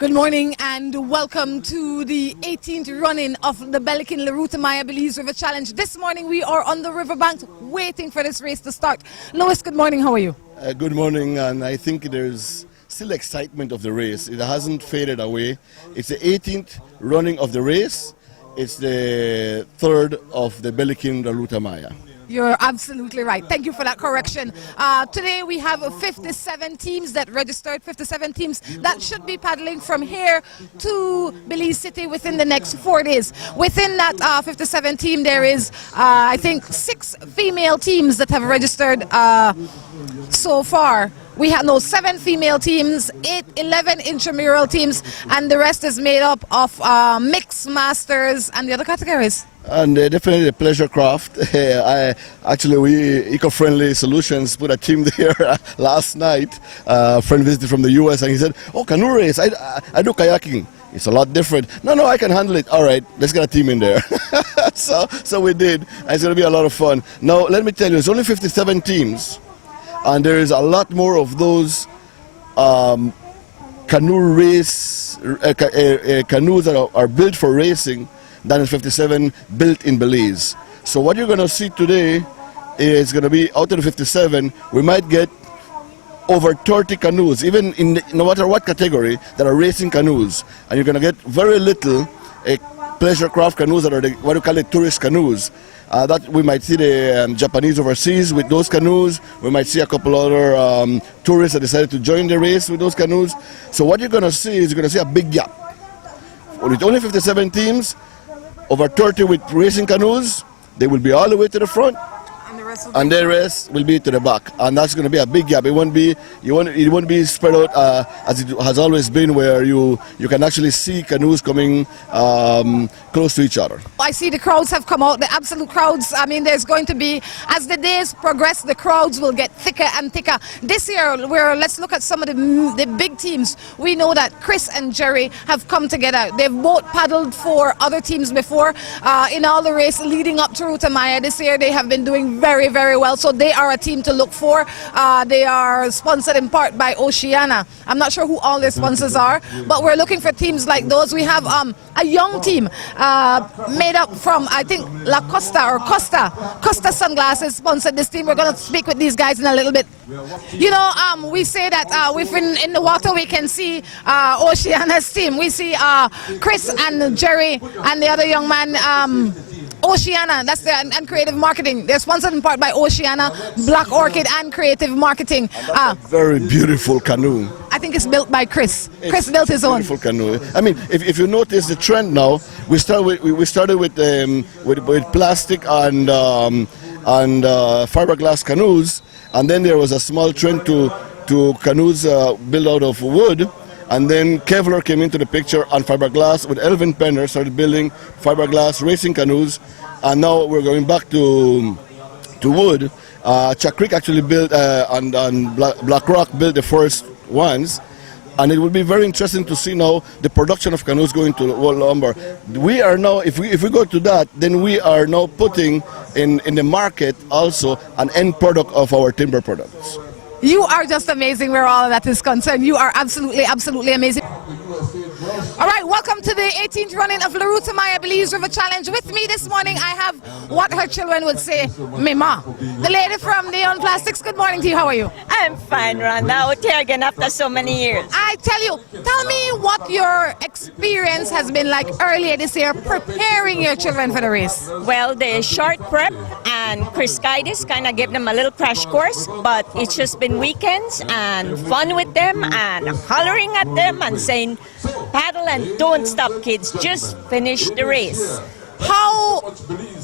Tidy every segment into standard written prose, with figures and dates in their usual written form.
Good morning and welcome to the 18th running of the Belizean Ruta Maya Belize River Challenge. This morning we are on the riverbanks waiting for this race to start. Louis, good morning, how are you? Good morning, and I think there's still excitement of the race. It hasn't faded away. It's the 18th running of the race. It's the third of the Belizean Ruta Maya. You're absolutely right. Thank you for that correction. Today we have 57 teams that registered, 57 teams that should be paddling from here to Belize City within the next 4 days. Within that 57 team, there is, I think, 6 female teams that have registered so far. We have 7 female teams, 11 intramural teams, and the rest is made up of mixed masters and the other categories. And definitely the pleasure craft. We Eco-Friendly Solutions put a team there last night. A friend visited from the US and he said, "Oh, canoe race, I do kayaking. It's a lot different." No, I can handle it. All right, let's get a team in there. so we did, and it's going to be a lot of fun. Now, let me tell you, it's only 57 teams, and there is a lot more of those canoe race, canoes that are built for racing than is 57 built in Belize. So what you're going to see today is going to be, out of the 57, we might get over 30 canoes, even in no matter what category, that are racing canoes. And you're going to get very little pleasure craft canoes that are what we call it tourist canoes. That we might see the Japanese overseas with those canoes. We might see a couple other tourists that decided to join the race with those canoes. So what you're going to see is you're going to see a big gap. With only 57 teams, over 30 with racing canoes, they will be all the way to the front, and the rest will be to the back, and that's going to be a big gap. It won't be spread out as it has always been, where you can actually see canoes coming close to each other. I see the crowds have come out, the absolute crowds. I mean, there's going to be, as the days progress, the crowds will get thicker and thicker. This year, let's look at some of the big teams. We know that Chris and Jerry have come together. They've both paddled for other teams before in all the race leading up to Ruta Maya. This year, they have been doing very well, so they are a team to look for. They are sponsored in part by Oceana. I'm not sure who all their sponsors are, but we're looking for teams like those. We have a young team made up from, I think, La Costa or Costa Sunglasses sponsored this team. We're going to speak with these guys in a little bit. You know, we say that in the water we can see Oceana's team. We see Chris and Jerry and the other young man, Oceana, that's and Creative Marketing. They're sponsored in part by Oceana, Black Orchid, and Creative Marketing. Very beautiful canoe. I think it's built by Chris. Chris built his own. Beautiful canoe. I mean, if you notice the trend now, we started with plastic and fiberglass canoes, and then there was a small trend to canoes built out of wood. And then Kevlar came into the picture, and fiberglass with Elvin Penner started building fiberglass racing canoes, and now we're going back to wood. Chuck Creek actually built, and Black Rock built the first ones, and it will be very interesting to see now the production of canoes going to lumber. We are now, if we go to that, then we are now putting in the market also an end product of our timber products. You are just amazing where all of that is concerned. You are absolutely amazing. All right, welcome to the 18th running of the Ruta Maya Belize River Challenge. With me this morning, I have what her children would say, Mima. The lady from Neon Plastics. Good morning to you. How are you? I'm fine, Rhonda. Out here again after so many years. I tell you, tell me what your experience has been like earlier this year preparing your children for the race. Well, the short prep and Chris Guidis kind of gave them a little crash course, but it's just been weekends and fun with them and hollering at them and saying, paddle and don't stop, kids, just finish the race. How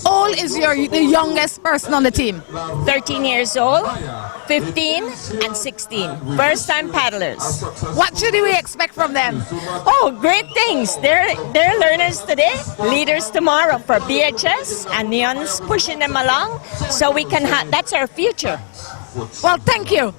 old is the youngest person on the team? 13 years old, 15 and 16. First time paddlers. What should we expect from them? Oh, great things. They're learners today, leaders tomorrow for BHS, and Neon's pushing them along so we can that's our future. Well, thank you.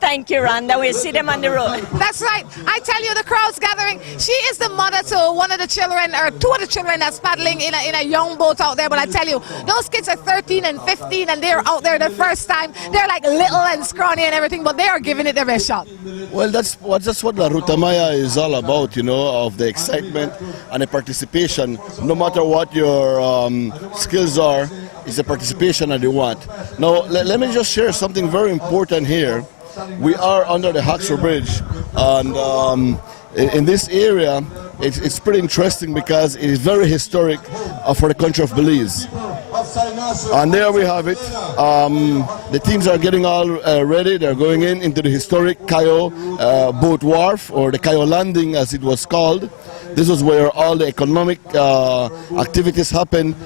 Thank you, Rhonda. We'll see them on the road. That's right. I tell you, the crowd's gathering. She is the mother to one of the children, or two of the children that's paddling in a young boat out there. But I tell you, those kids are 13 and 15, and they're out there the first time. They're like little and scrawny and everything, but they are giving it their best shot. Well, that's what the Ruta Maya is all about, you know, of the excitement and the participation. No matter what your skills are, it's the participation that you want. Now, let me just share something very important here. We are under the Haxor Bridge, and in this area, it's pretty interesting because it is very historic for the country of Belize. And there we have it. The teams are getting all ready. They're going into the historic Cayo boat wharf, or the Cayo landing as it was called. This was where all the economic activities happened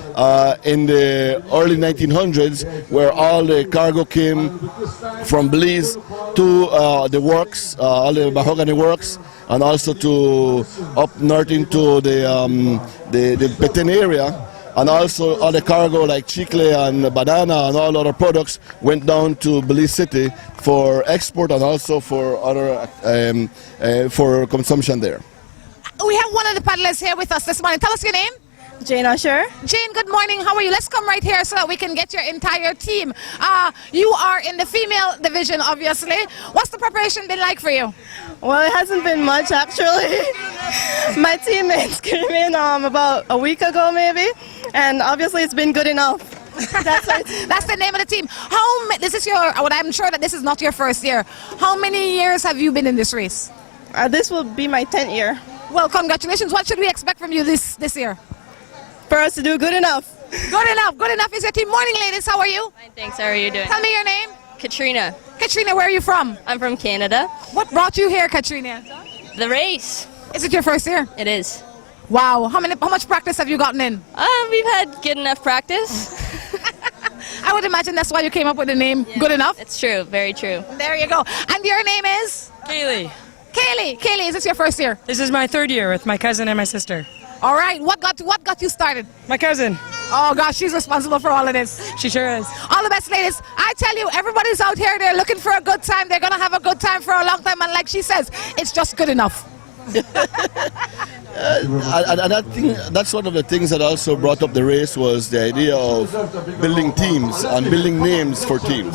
in the early 1900s, where all the cargo came from Belize to the works, all the mahogany works, and also to up north into the Petén area. And also all the cargo like chicle and banana and all other products went down to Belize City for export and also for other for consumption there. We have one of the paddlers here with us this morning. Tell us your name. Jane Usher. Jane, good morning. How are you? Let's come right here so that we can get your entire team. You are in the female division, obviously. What's the preparation been like for you? Well, it hasn't been much, actually. My teammates came in about a week ago, maybe, and obviously it's been good enough. That's the name of the team. This is your, I'm sure that this is not your first year. How many years have you been in this race? This will be my 10th year. Well, congratulations. What should we expect from you this year? For us to do good enough. Good enough. Good enough is your team. Morning, ladies. How are you? Fine, thanks. How are you doing? Tell me your name. Katrina. Katrina, where are you from? I'm from Canada. What brought you here, Katrina? The race. Is it your first year? It is. Wow. How much practice have you gotten in? We've had good enough practice. I would imagine that's why you came up with the name Good Enough. It's true. Very true. There you go. And your name is? Kaylee. Kaylee, is this your first year? This is my third year with my cousin and my sister. All right. What got you started? My cousin. Oh, gosh, she's responsible for all of this. She sure is. All the best, ladies. I tell you, everybody's out here. They're looking for a good time. They're going to have a good time for a long time. And like she says, it's just good enough. And I think that's one of the things that also brought up the race was the idea of building teams and building names for teams.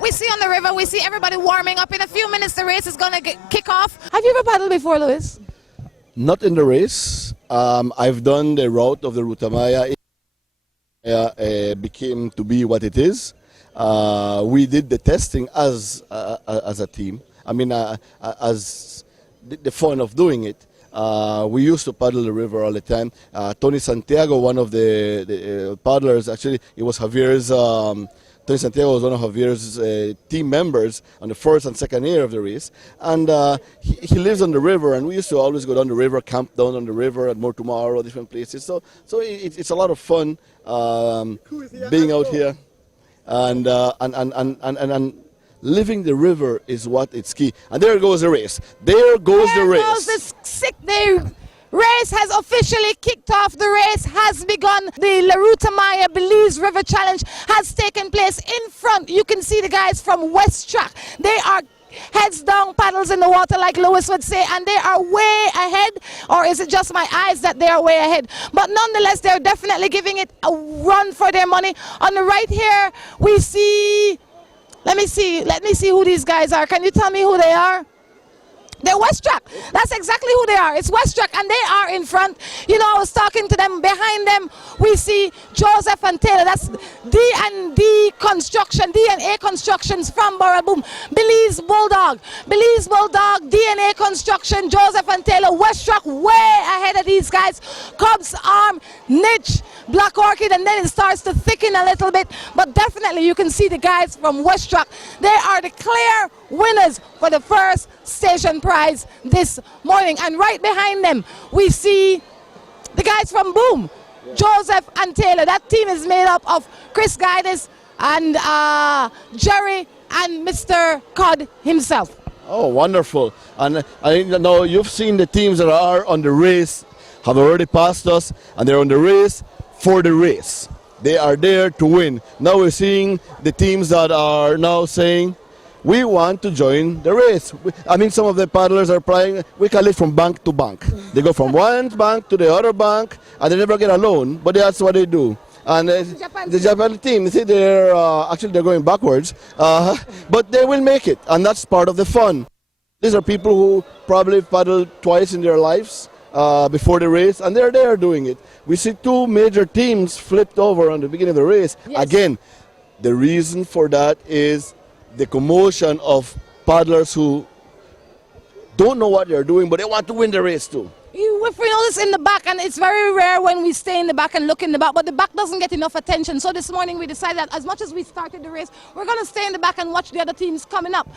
We see on the river, we see everybody warming up. In a few minutes, the race is going to kick off. Have you ever paddled before, Louis? Not in the race. I've done the route of the Ruta Maya. It became to be what it is. We did the testing as a team. I mean, as the fun of doing it. We used to paddle the river all the time. Tony Santiago, one of the paddlers, actually, it was Javier's. Tony Santiago was one of Javier's team members on the first and second year of the race, and he lives on the river. And we used to always go down the river, camp down on the river at More Tomorrow, different places. So it's a lot of fun being out here, and living the river is what it's key. And there goes the race. There goes the race. There goes the sick-day race has officially kicked off. The race has begun. The Ruta Maya Belize River Challenge has taken place. In front, you can see the guys from West Track. They are heads down, paddles in the water, like Lewis would say, and they are way ahead. Or is it just my eyes that they are way ahead? But nonetheless, they're definitely giving it a run for their money. On the right here, we see... Let me see who these guys are. Can you tell me who they are? They're West Track. That's exactly who they are. It's West Track, and they are in front. You know, I was talking to them. Behind them, we see Joseph and Taylor. That's D&D Construction, D&A Constructions from Boom. Belize Bulldog, D&A Construction, Joseph and Taylor. West Track way ahead of these guys. Cubs Arm, Niche, Black Orchid, and then it starts to thicken a little bit. But definitely you can see the guys from West Track. They are the clear winners for the first station prize this morning. And right behind them, we see the guys from Boom, Joseph and Taylor. That team is made up of Chris Guides and Jerry and Mr. Cod himself. Oh, wonderful. And I know you've seen the teams that are on the race have already passed us, and they're on the race for the race. They are there to win. Now we're seeing the teams that are now saying, we want to join the race. I mean, some of the paddlers are playing, we call it from bank to bank. They go from one bank to the other bank, and they never get a loan, but that's what they do. And the Japan team, you see, they're actually they're going backwards, but they will make it, and that's part of the fun. These are people who probably paddled twice in their lives before the race, and they're there doing it. We see two major teams flipped over on the beginning of the race. Yes. Again, the reason for that is the commotion of paddlers who don't know what they're doing, but they want to win the race too. If we notice in the back, and it's very rare when we stay in the back and look in the back, but the back doesn't get enough attention. So this morning we decided that as much as we started the race, we're going to stay in the back and watch the other teams coming up.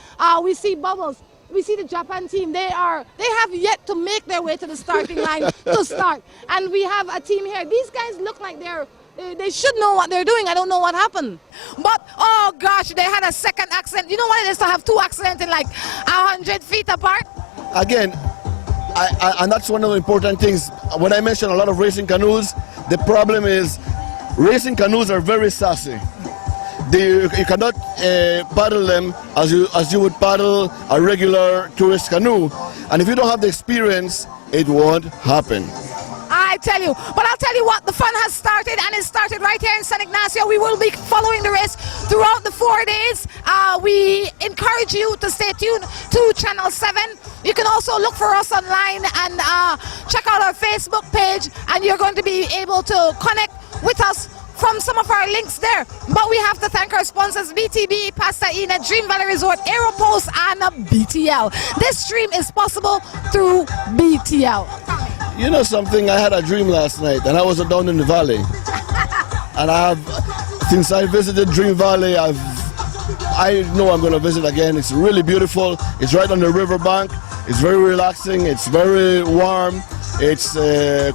We see Bubbles. We see the Japan team. They have yet to make their way to the starting line to start. And we have a team here. These guys look like they should know what they're doing. I don't know what happened. But, oh gosh, they had a second accident. You know what it is to have two accidents in like 100 feet apart? Again, and that's one of the important things. When I mention a lot of racing canoes, the problem is racing canoes are very sassy. You cannot paddle them as you would paddle a regular tourist canoe. And if you don't have the experience, it won't happen. I tell you, but I'll tell you what, the fun has started, and it started right here in San Ignacio. We will be following the race throughout the 4 days. We encourage you to stay tuned to Channel 7. You can also look for us online and check out our Facebook page, and you're going to be able to connect with us from some of our links there. But we have to thank our sponsors, BTB, Pasta Ina, Dream Valley Resort, Aeropost, and BTL. This stream is possible through BTL. You know something, I had a dream last night, and I was down in the valley. And since I visited Dream Valley, I know I'm going to visit again. It's really beautiful. It's right on the riverbank. It's very relaxing. It's very warm. It's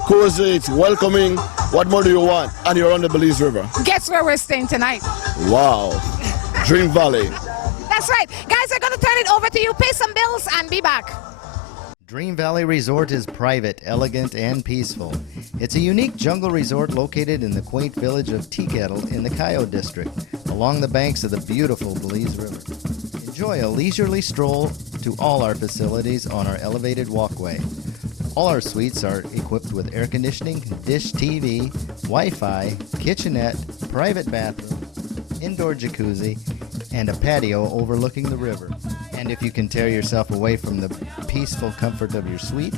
cozy. It's welcoming. What more do you want? And you're on the Belize River. Guess where we're staying tonight? Wow. Dream Valley. That's right. Guys, I'm going to turn it over to you. Pay some bills and be back. Dream Valley Resort is private, elegant, and peaceful. It's a unique jungle resort located in the quaint village of Teakettle in the Cayo district, along the banks of the beautiful Belize River. Enjoy a leisurely stroll to all our facilities on our elevated walkway. All our suites are equipped with air conditioning, dish TV, Wi-Fi, kitchenette, private bathroom, indoor jacuzzi, and a patio overlooking the river. And if you can tear yourself away from the peaceful comfort of your suite,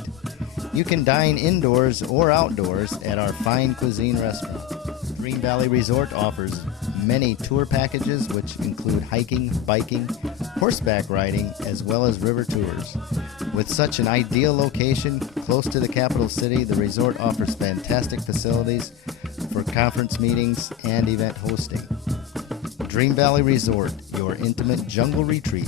you can dine indoors or outdoors at our fine cuisine restaurant. Dream Valley Resort offers many tour packages which include hiking, biking, horseback riding, as well as river tours. With such an ideal location close to the capital city, the resort offers fantastic facilities for conference meetings and event hosting. Dream Valley Resort, your intimate jungle retreat.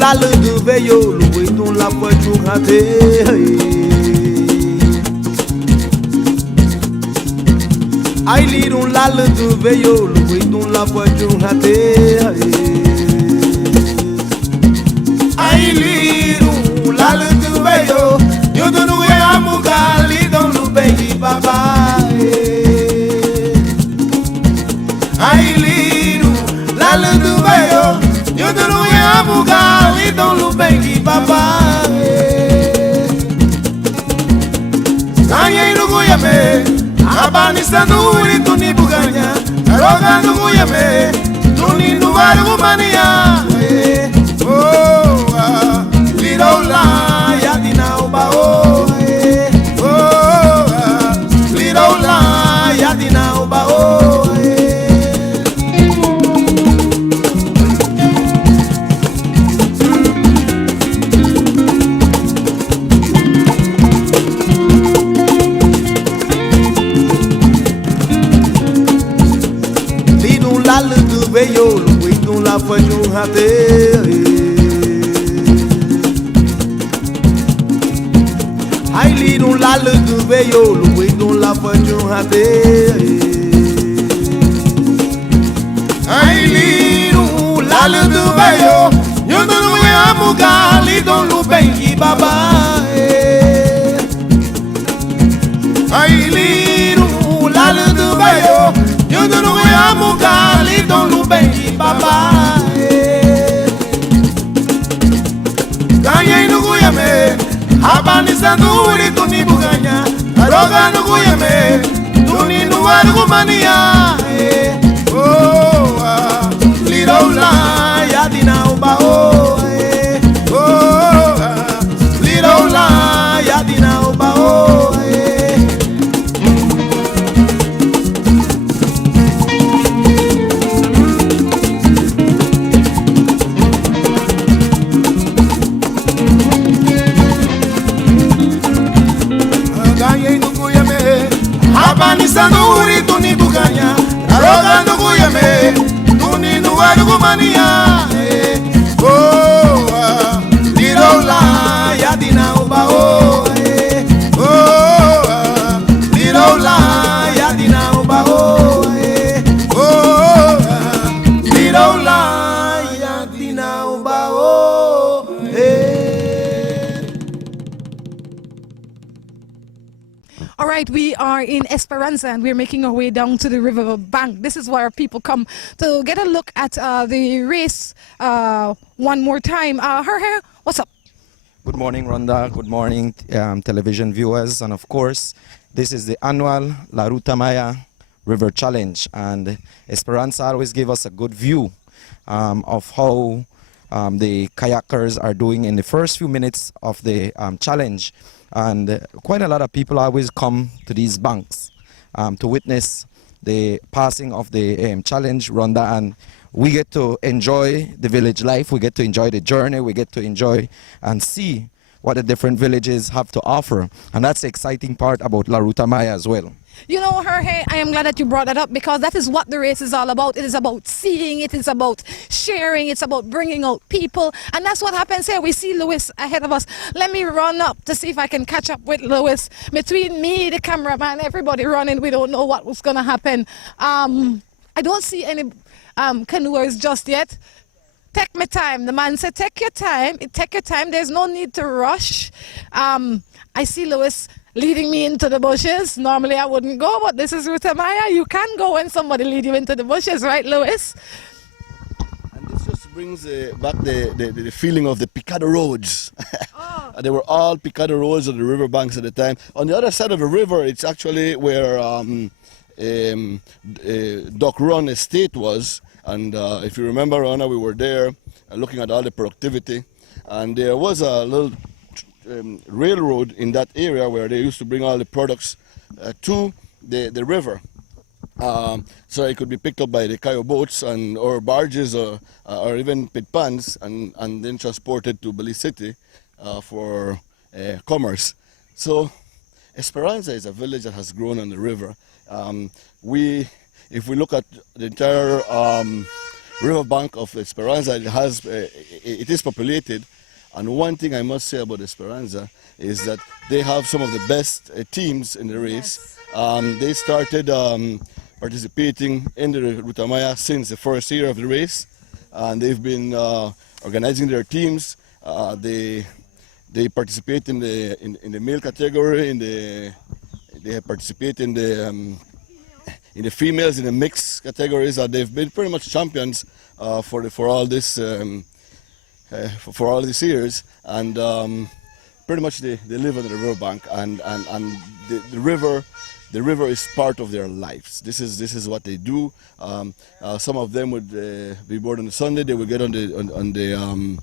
La le de veillot, le bouton la voiture ratée. Aïe, liron la le de veillot, le bouton la voiture ratée. Aïe, liron la le de veillot, yo de nous et amouga, lidon nous pays papa. Aïe, liron la le de veillot, yo de nous et amouga. Dans le bengi papa Kanye nugu yame Abanisa nuri tuni buganya Roga nugu yame Tuni nuvaru gumania Oh, lirola Yadina uba oh Oh, lirola Yadina uba oh Yo, we don't la voiture hate. Haili don't la le de veyo, loué don't la voiture hate. Haili don't la le de veyo, you don't know where I'm going, don't look benki baba. Haili don't la le de veyo, you don't know where I'm going, don't look benki baba. Kanye nugu yame. Habani sanduri tuni buganya, aroga nugu yame, tuni nuwa nugu mania. Oh, little la yadina uba oh, oh, little la yadina uba oh. Habani sanduri tuni buganya, aroga nugu yame, tuni nuwa nugu mania. Oh, little la yadina uba oh, oh, little la yadina uba oh, oh, little la yadina uba oh. All right, we are in Esperanza and we're making our way down to the river bank. This is where people come to get a look at the race one more time. Jorge, what's up? Good morning, Rhonda. Good morning, television viewers. And of course, this is the annual La Ruta Maya River Challenge. And Esperanza always give us a good view of how the kayakers are doing in the first few minutes of the challenge. And quite a lot of people always come to these banks to witness the passing of the challenge, Rhonda, and we get to enjoy the village life, we get to enjoy the journey, we get to enjoy and see what the different villages have to offer. And that's the exciting part about La Ruta Maya as well. You know, Jorge, I am glad that you brought that up because that is what the race is all about. It is about seeing, it is about sharing, it's about bringing out people. And that's what happens here. We see Lewis ahead of us. Let me run up to see if I can catch up with Lewis. Between me, the cameraman, everybody running, we don't know what was going to happen. I don't see any canoers just yet. Take my time. The man said, take your time. Take your time. There's no need to rush. I see Lewis leading me into the bushes. Normally I wouldn't go, but this is Ruta Maya. You can go when somebody lead you into the bushes, right, Lewis? And this just brings back the feeling of the Picado roads. They were all Picado roads on the river banks at the time. On the other side of the river, it's actually where Doc Run Estate was. And if you remember, Anna, we were there looking at all the productivity. And there was a little railroad in that area where they used to bring all the products to the river. So it could be picked up by the kayo boats and or barges or even pit pans and then transported to Belize City for commerce. So Esperanza is a village that has grown on the river. If we look at the entire river bank of Esperanza, it is populated. And one thing I must say about Esperanza is that they have some of the best teams in the race. They started participating in the Ruta Maya since the first year of the race, and they've been organizing their teams. They participate in the male category, they participate in the females in the mixed categories. They've been pretty much champions for all this. For all these years, and pretty much they live on the riverbank, and the river is part of their lives. This is what they do. Some of them would be bored on a Sunday. They would get on the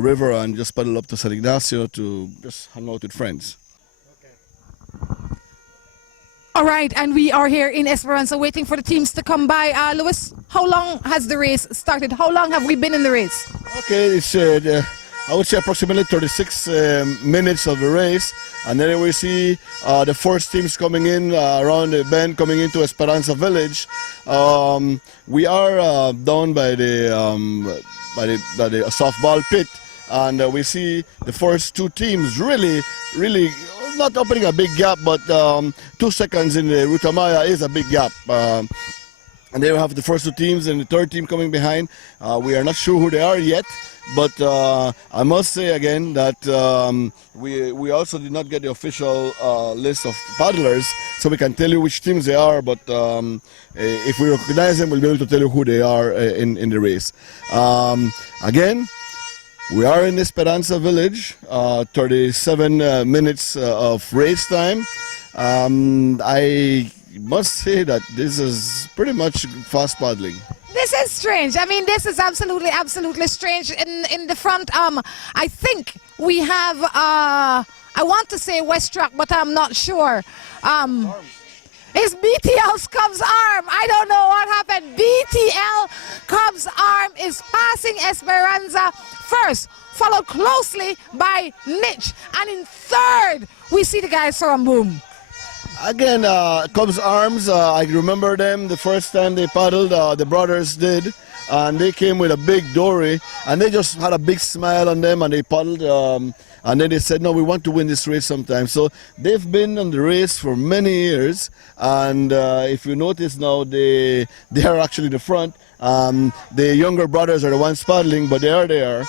river and just paddle up to San Ignacio to just hang out with friends. All right, and we are here in Esperanza waiting for the teams to come by. Lewis, how long has the race started? How long have we been in the race? Okay, it's I would say approximately 36 minutes of the race. And then we see the first teams coming in around the bend, coming into Esperanza village. We are down by the softball pit, and we see the first two teams really not opening a big gap, but 2 seconds in the Ruta Maya is a big gap. And there we have the first two teams and the third team coming behind. We are not sure who they are yet, but I must say again that we also did not get the official list of paddlers, so we can tell you which teams they are, but if we recognize them, we'll be able to tell you who they are in the race. Again, we are in Esperanza village, 37 minutes of race time. I must say that this is pretty much fast paddling. This is strange. I mean, this is absolutely strange. In the front, I think we have, I want to say West Track, but I'm not sure. It's BTL's Cubs Arm. I don't know what happened. BTL Cubs Arm is passing Esperanza first, followed closely by Mitch. And in third, we see the guys from Boom. Again, Cubs Arms, I remember them the first time they paddled, the brothers did, and they came with a big dory, and they just had a big smile on them, and they paddled, and then they said, no, we want to win this race sometime. So they've been on the race for many years, and if you notice now, they are actually the front. The younger brothers are the ones paddling, but they are there.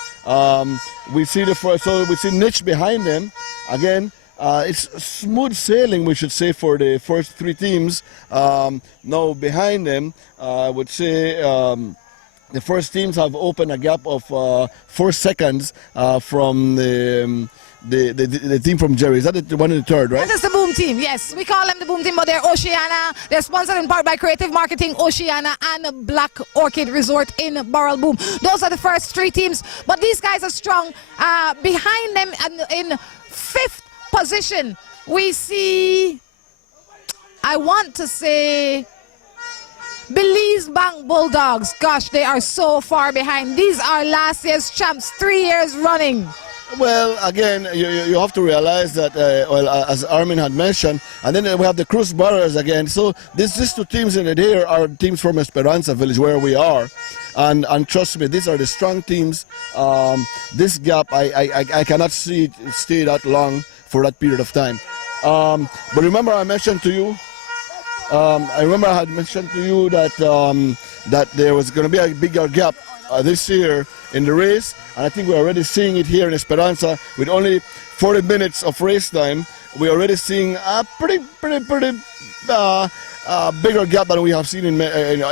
We see the first, so we see Mitch behind them, again. It's smooth sailing, we should say, for the first three teams. Now behind them, I would say the first teams have opened a gap of 4 seconds from the team from Jerry. Is that the one in the third, right? That is the Boom team, yes. We call them the Boom team, but they're Oceana. They're sponsored in part by Creative Marketing, Oceana, and Black Orchid Resort in Burrell Boom. Those are the first three teams, but these guys are strong. Behind them in fifth position, we see, I want to say, Belize Bank Bulldogs. Gosh, they are so far behind. These are last year's champs, 3 years running. Well, again, you have to realize that, as Armin had mentioned, and then we have the Cruz brothers again. So these two teams in here are teams from Esperanza village, where we are. And trust me, these are the strong teams. This gap, I cannot see it stay that long for that period of time. But remember I mentioned to you, I had mentioned to you that, that there was going to be a bigger gap this year in the race, and I think we're already seeing it here in Esperanza. With only 40 minutes of race time, we're already seeing a pretty bigger gap than we have seen in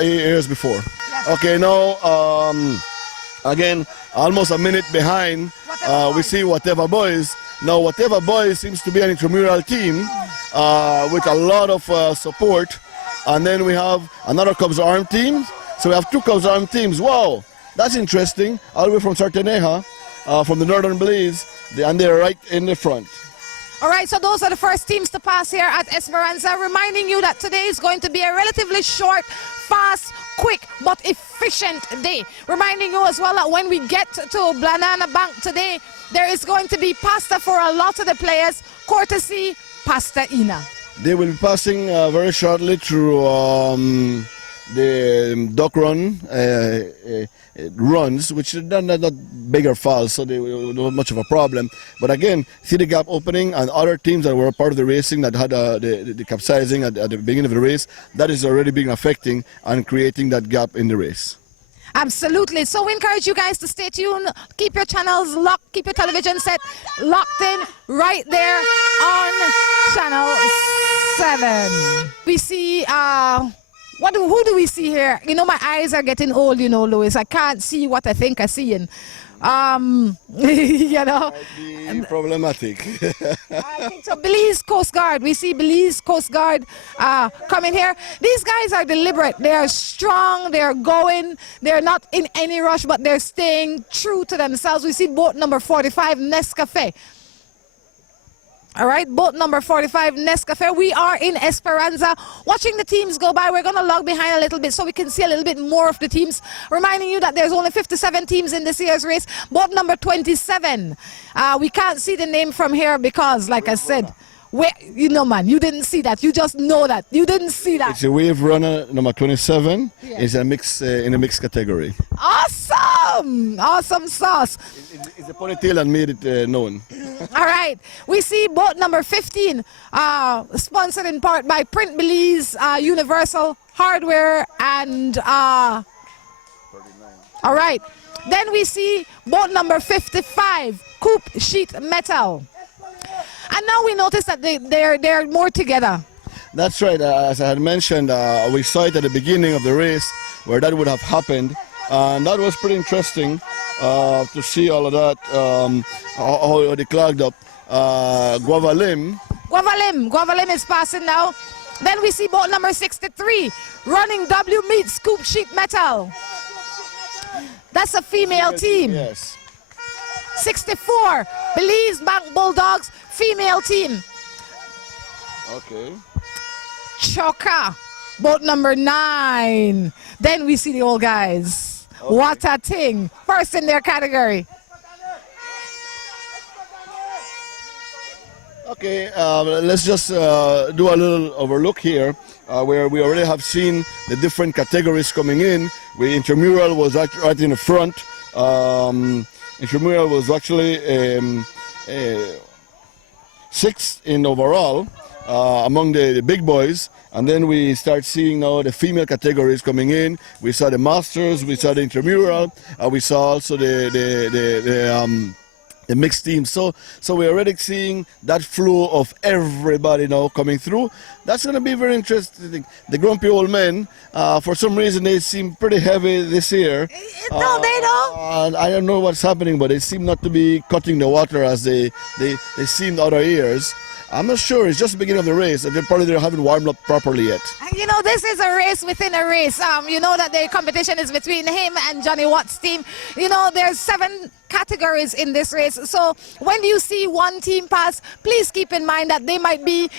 years before. Okay, now again, almost a minute behind, we see Whatever Boys. Now, Whatever Boys seems to be an intramural team with a lot of support. And then we have another Cubs Arm team. So we have two Cubs Arm teams. Wow, that's interesting. All the way from Sarteneja, from the northern Belize, and they're right in the front. All right, so those are the first teams to pass here at Esperanza, reminding you that today is going to be a relatively short, fast, quick, but efficient day. Reminding you as well that when we get to Banana Bank today, there is going to be pasta for a lot of the players, courtesy Pasta Ina. They will be passing very shortly through the dock run runs, which are not bigger falls, so they will not much of a problem. But again, see the gap opening, and other teams that were part of the racing that had the capsizing at the beginning of the race, that is already being affecting and creating that gap in the race. Absolutely. So we encourage you guys to stay tuned, keep your channels locked, keep your television set locked in right there on Channel 7. We see, who do we see here? You know, my eyes are getting old, you know, Louis. I can't see what I think I'm seeing. You know. Might be problematic. I think so. Belize Coast Guard. We see Belize Coast Guard coming here. These guys are deliberate. They are strong. They are going. They're not in any rush, but they're staying true to themselves. We see boat number 45, Nescafe. All right, boat number 45, Nescafe. We are in Esperanza, watching the teams go by. We're going to log behind a little bit so we can see a little bit more of the teams. Reminding you that there's only 57 teams in this year's race. Boat number 27. We can't see the name from here because, like I said, you know, man, you didn't see that. You just know that. You didn't see that. It's a wave runner number 27. Yeah. It's a mix in a mixed category. Awesome! Awesome sauce. It's a ponytail and made it known. All right. We see boat number 15, sponsored in part by Print Belize, Universal Hardware, and... all right. Then we see boat number 55, Coupe Sheet Metal. And now we notice that they're more together. That's right. As I had mentioned, we saw it at the beginning of the race where that would have happened. And that was pretty interesting to see all of that, how they clogged up. Guavalim is passing now. Then we see boat number 63, Running W meets Coupe Sheet Metal. That's a female team. Yes. 64, Belize Bank Bulldogs, female team. Okay. Choka, boat number 9. Then we see the old guys. Okay. What a thing. First in their category. Okay, let's just do a little overlook here where we already have seen the different categories coming in. Intramural was right in the front. Intramural was actually 6th in overall among the big boys. And then we start seeing now the female categories coming in. We saw the Masters, we saw the Intramural, we saw also the mixed team. So we're already seeing that flow of everybody now coming through. That's going to be very interesting. The grumpy old men, for some reason, they seem pretty heavy this year. No, they don't. I don't know what's happening, but they seem not to be cutting the water as they seemed other years. I'm not sure. It's just the beginning of the race, and they haven't warmed up properly yet. You know, this is a race within a race. You know that the competition is between him and Johnny Watt's team. You know, there's 7 categories in this race. So when you see one team pass, please keep in mind that they might be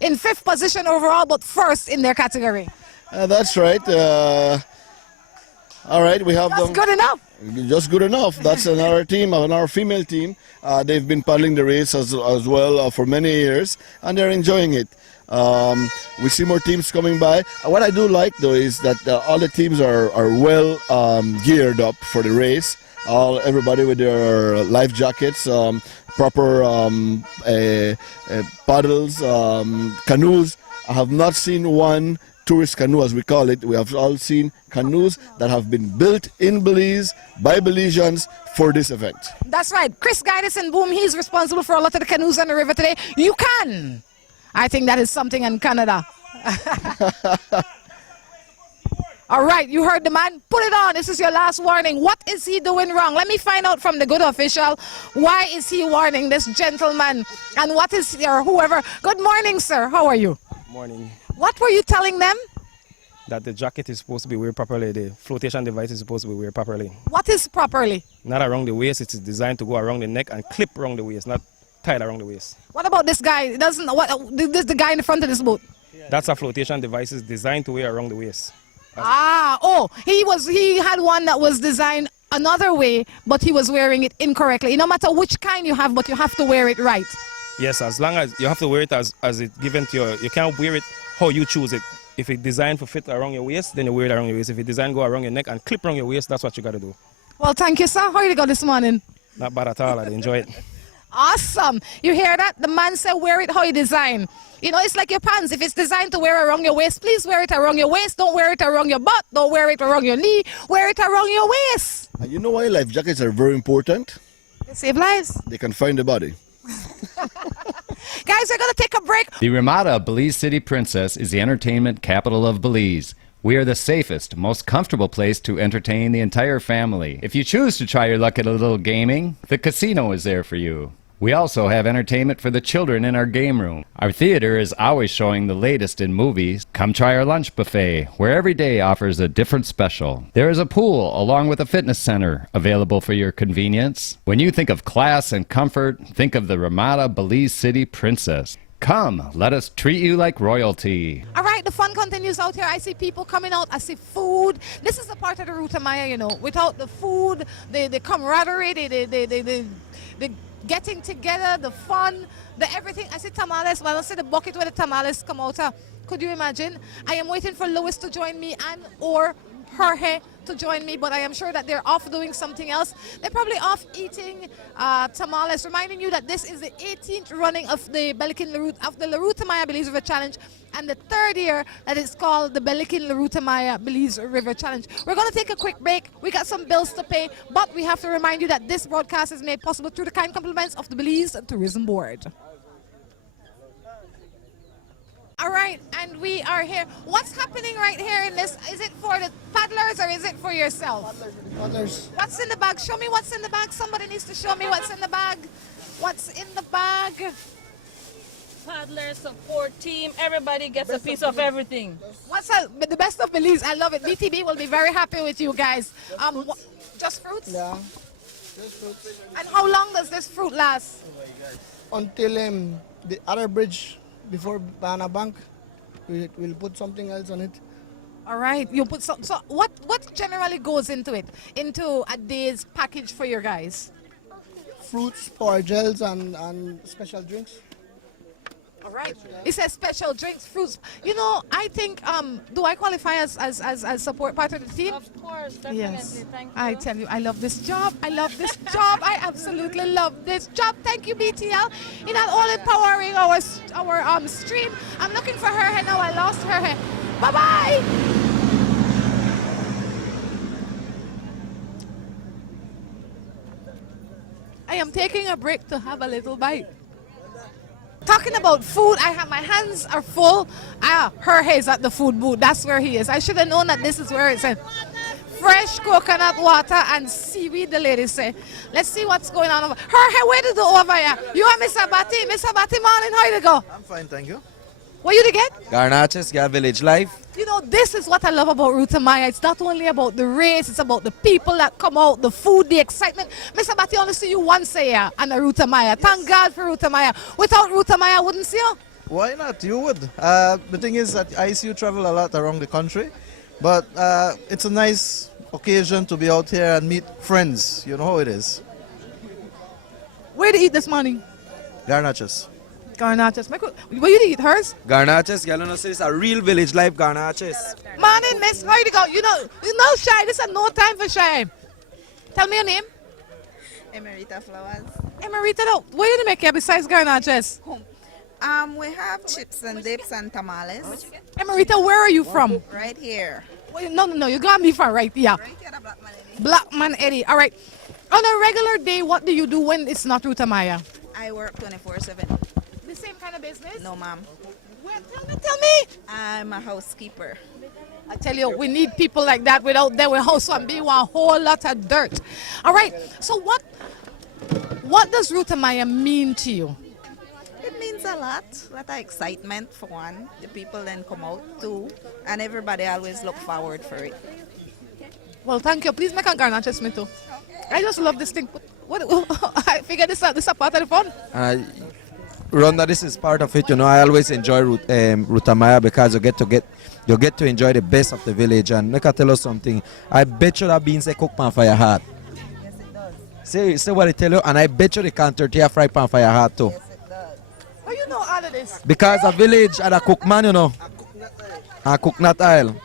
in 5th position overall, but 1st in their category. That's right. All right, we have That's good enough. Just good enough. That's another team, another female team. They've been paddling the race as well for many years, and they're enjoying it. We see more teams coming by. What I do like, though, is that all the teams are well geared up for the race. Everybody with their life jackets, proper paddles, canoes. I have not seen one tourist canoe, as we call it. We have all seen canoes that have been built in Belize by Belizeans for this event. That's right. Chris Guidis and Boom, he's responsible for a lot of the canoes on the river today. You can. I think that is something in Canada. All right, you heard the man. Put it on. This is your last warning. What is he doing wrong? Let me find out from the good official. Why is he warning this gentleman? And what is or whoever? Good morning, sir. How are you? Morning. What were you telling them? That the jacket is supposed to be wear properly. The flotation device is supposed to be wear properly. What is properly? Not around the waist. It is designed to go around the neck and clip around the waist, not tied around the waist. What about this guy? It doesn't. What? This the guy in the front of this boat. That's a flotation device. Is designed to wear around the waist. He had one that was designed another way, but he was wearing it incorrectly. No matter which kind you have, but you have to wear it right. Yes, as long as you have to wear it as it's given to you. You can't wear it how you choose it. If it's designed to fit around your waist, then you wear it around your waist. If it's designed to go around your neck and clip around your waist, that's what you got to do. Well, thank you, sir. How you go this morning? Not bad at all. I enjoy it. Awesome. You hear that? The man said wear it how you design. You know, it's like your pants. If it's designed to wear around your waist, please wear it around your waist. Don't wear it around your butt. Don't wear it around your knee. Wear it around your waist. And you know why life jackets are very important? They save lives. They can find the body. Guys, we're going to take a break. The Ramada Belize City Princess is the entertainment capital of Belize. We are the safest, most comfortable place to entertain the entire family. If you choose to try your luck at a little gaming, the casino is there for you. We also have entertainment for the children in our game room. Our theater is always showing the latest in movies. Come try our lunch buffet, where every day offers a different special. There is a pool along with a fitness center available for your convenience. When you think of class and comfort, think of the Ramada Belize City Princess. Come, let us treat you like royalty. All right, the fun continues out here. I see people coming out. I see food. This is the part of the Ruta Maya, you know. Without the food, the camaraderie, the getting together, the fun, the everything. I see tamales. Well, I see the bucket where the tamales come out. Could you imagine? I am waiting for Lois to join me and or Jorge to join me, but I am sure that they're off doing something else. They're probably off eating tamales, reminding you that this is the 18th running of the Ruta Maya Belize River Challenge, and the third year that is called the Ruta Maya Belize River Challenge. We're going to take a quick break. We got some bills to pay, but we have to remind you that this broadcast is made possible through the kind compliments of the Belize Tourism Board. All right, and we are here. What's happening right here in this? Is it for the paddlers or is it for yourself? Paddlers. What's in the bag? Show me what's in the bag. Somebody needs to show me what's in the bag. What's in the bag? Paddler support team. Everybody gets a piece of everything. What's the best of Belize? I love it. BTB will be very happy with you guys. Just fruits? Yeah. Just fruits. And how long does this fruit last? Until the other bridge before Banana Bank, we'll put something else on it. All right, you put some. So what generally goes into it? Into a day's package for your guys? Fruits, power gels, and special drinks. All right. It says special drinks, fruits. You know, I think, do I qualify as support part of the team? Of course, definitely. Yes. Thank you. I tell you, I love this job. I love this job. I absolutely love this job. Thank you, BTL. In not all empowering our stream. I'm looking for her now. I lost her. Bye-bye. I am taking a break to have a little bite. Talking about food, my hands are full. Jorge is at the food booth. That's where he is. I should have known that this is where it's at. Fresh coconut water and seaweed, the ladies say. Let's see what's going on over. Jorge, where did you do over here? You and Mr. Batty. Mr. Batty, morning, how you go? I'm fine, thank you. What you to get? Garnaches, got Village Life. You know, this is what I love about Ruta Maya. It's not only about the race, it's about the people that come out, the food, the excitement. Mr. Batty, only see you once a year on the Ruta Maya. Thank God for Ruta Maya. Without Ruta Maya, I wouldn't see you. Why not? You would. The thing is that I see you travel a lot around the country, but it's a nice occasion to be out here and meet friends. You know how it is. Where did you eat this morning? Garnaches. Garnaches. Where you eat hers? Garnaches, you know, it's a real Village Life Garnaches. Morning, miss. How you go? You know shy. This is no time for shy. Tell me your name. Emerita Flowers. Emerita, no. What do you make here besides garnaches? We have chips and dips and tamales. Emerita, where are you from? Right here. Wait, no. You got me from right here. Right here, the Blackman Eddie. All right. On a regular day, what do you do when it's not Ruta Maya? I work 24/7. The same kind of business? No, ma'am. Well, tell me. I'm a housekeeper. I tell you, we need people like that. Without them, we'll house and be one whole lot of dirt. All right. So what does Ruta Maya mean to you? It means a lot of excitement for one. The people then come out too, and everybody always look forward for it. Well, thank you. Please make a garnaches me too. I just love this thing. What I figure this is a part of the fun. Rhonda, this is part of it. You know, I always enjoy Ruta Maya because you get to enjoy the best of the village. And make I tell you something. I bet you that beans they cook pan for your heart. Yes, it does. Say what I tell you, and I bet you the can tortilla fry pan for your heart too. Yes, it does. How you know all of this? Because a village and a cook man, you know. A cook not oil.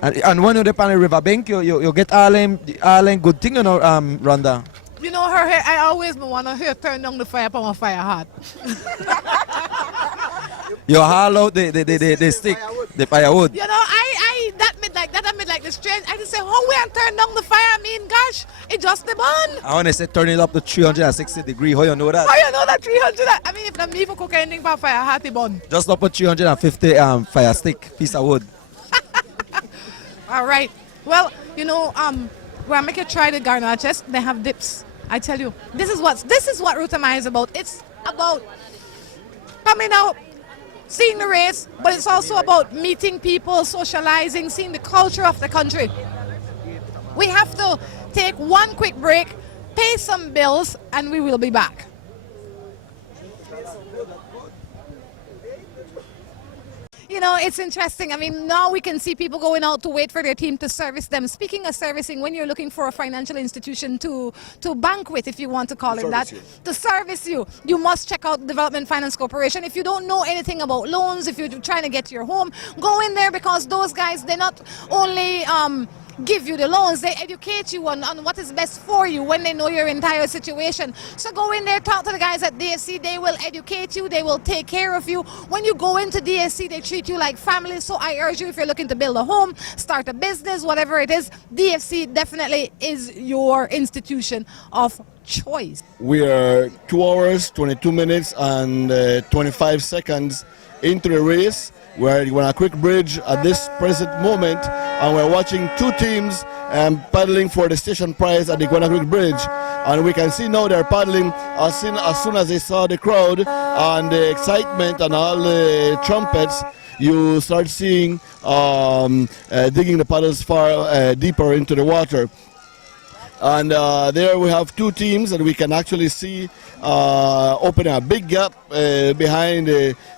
And when you're on the river bank, you get all them good thing, you know, Rhonda. You know, Jorge, I always want to hear turn down the fire from a fire hot. You haul out the stick, the firewood. You know, that made like the strange. I just say, how we and turn down the fire? I mean, gosh, it just the burn. I want to say turn it up to 360 degrees. How you know that? How you know that 300? I mean, if not me for cook anything for fire hot, it burn. Just up to 350 fire stick, piece of wood. All right. Well, you know, we'll make you try the garnaches. They have dips. I tell you, this is what Ruta Maya is about. It's about coming out, seeing the race, but it's also about meeting people, socializing, seeing the culture of the country. We have to take one quick break, pay some bills, and we will be back. You know, it's interesting. I mean, now we can see people going out to wait for their team to service them. Speaking of servicing, when you're looking for a financial institution to bank with, if you want to call it that, to service you, you must check out Development Finance Corporation. If you don't know anything about loans, if you're trying to get your home, go in there, because those guys, they're not only give you the loans, they educate you on what is best for you when they know your entire situation. So go in there, talk to the guys at DSC, they will educate you, they will take care of you. When you go into DSC, they treat you like family. So I urge you, if you're looking to build a home, start a business, whatever it is, DFC definitely is your institution of choice. We are 2 hours, 22 minutes and 25 seconds into the race. We're on a quick bridge at this present moment, and we're watching two teams paddling for the station prize at the Iguana Creek Bridge. And we can see now they're paddling as soon as they saw the crowd and the excitement and all the trumpets. You start seeing digging the paddles far deeper into the water. And there we have two teams, and we can actually see opening a big gap behind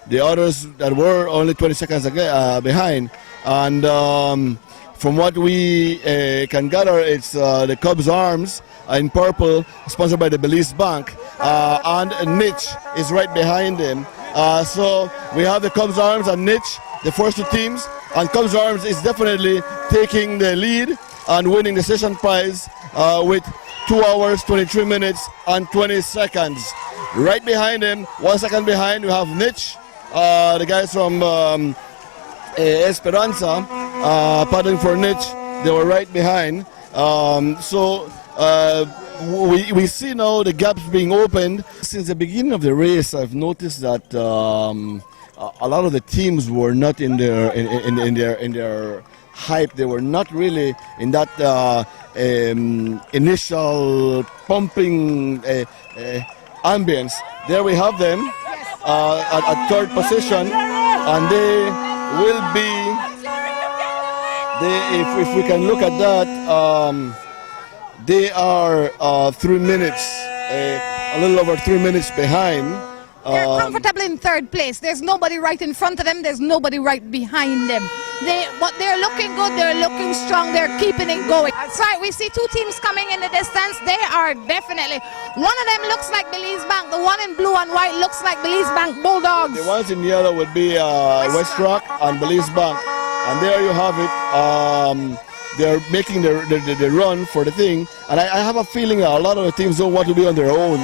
the others that were only 20 seconds behind. And from what we can gather, it's the Cubs Arms in purple, sponsored by the Belize Bank, and Niche is right behind them. So we have the Cubs Arms and Niche, the first two teams, and Cubs Arms is definitely taking the lead and winning the session prize with 2 hours, 23 minutes and 20 seconds. Right behind him, 1 second behind, we have Niche, the guys from Esperanza, paddling for Niche. They were right behind. We see now the gaps being opened. Since the beginning of the race, I've noticed that a lot of the teams were not in their hype. They were not really in that initial pumping ambience. There we have them at third position, and they will be. If we can look at that, they are 3 minutes, a little over 3 minutes behind. They're comfortable in third place. There's nobody right in front of them. There's nobody right behind them. But they're looking good. They're looking strong. They're keeping it going. That's right. We see two teams coming in the distance. They are definitely. One of them looks like Belize Bank. The one in blue and white looks like Belize Bank Bulldogs. The ones in yellow would be West Rock and Belize Bank. And there you have it. They're making the run for the thing. And I have a feeling that a lot of the teams don't want to be on their own.